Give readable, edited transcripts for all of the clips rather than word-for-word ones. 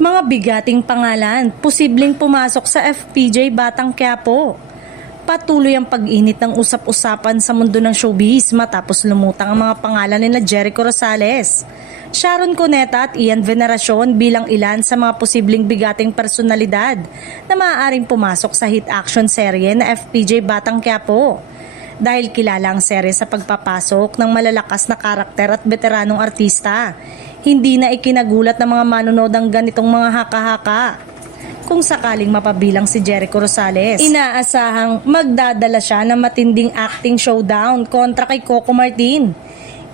Mga bigating pangalan, posibleng pumasok sa FPJ Batang Quiapo. Patuloy ang pag-init ng usap-usapan sa mundo ng showbiz matapos lumutang ang mga pangalan nila Jericho Rosales, Sharon Cuneta at Ian Veneracion bilang ilan sa mga posibleng bigating personalidad na maaaring pumasok sa hit action serye na FPJ Batang Quiapo. Dahil kilala ang serye sa pagpapasok ng malalakas na karakter at veteranong artista, hindi na ikinagulat ng mga manonood ang ganitong mga haka-haka. Kung sakaling mapabilang si Jericho Rosales, inaasahang magdadala siya ng matinding acting showdown kontra kay Coco Martin.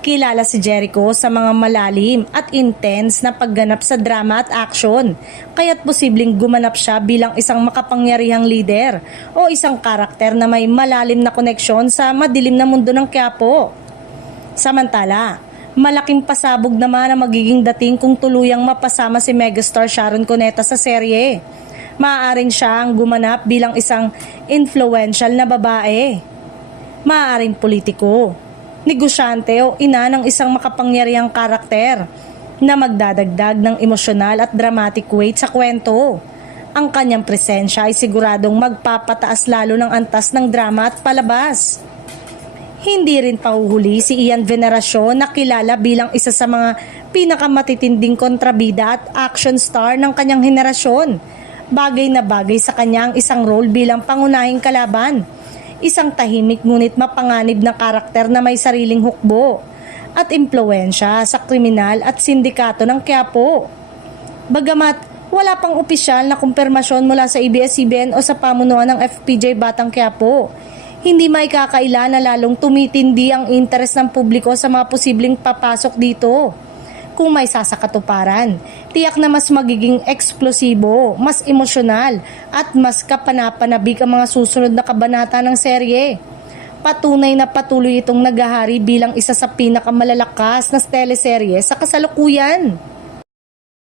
Kilala si Jericho sa mga malalim at intense na pagganap sa drama at action, kaya't posibleng gumanap siya bilang isang makapangyarihang leader o isang karakter na may malalim na koneksyon sa madilim na mundo ng Quiapo. Samantala, malaking pasabog naman ang magiging dating kung tuluyang mapasama si megastar Sharon Cuneta sa serye. Maaaring siya ang gumanap bilang isang influential na babae, maaaring politiko, negosyante o ina ng isang makapangyarihang karakter na magdadagdag ng emosyonal at dramatic weight sa kwento. Ang kanyang presensya ay siguradong magpapataas lalo ng antas ng drama at palabas. Hindi rin pahuhuli si Ian Veneracion na kilala bilang isa sa mga pinakamatitinding kontrabida at action star ng kanyang henerasyon. Bagay na bagay sa kanya ang isang role bilang pangunahing kalaban. Isang tahimik ngunit mapanganib na karakter na may sariling hukbo at impluwensya sa kriminal at sindikato ng Quiapo. Bagamat wala pang opisyal na kumpirmasyon mula sa ABS-CBN o sa pamunuan ng FPJ Batang Quiapo, hindi may kakaila na lalong tumitindi ang interes ng publiko sa mga posibleng papasok dito. Kung may sasakatuparan, tiyak na mas magiging eksplosibo, mas emosyonal at mas kapanapanabik ang mga susunod na kabanata ng serye. Patunay na patuloy itong naghahari bilang isa sa pinakamalalakas na teleserye sa kasalukuyan.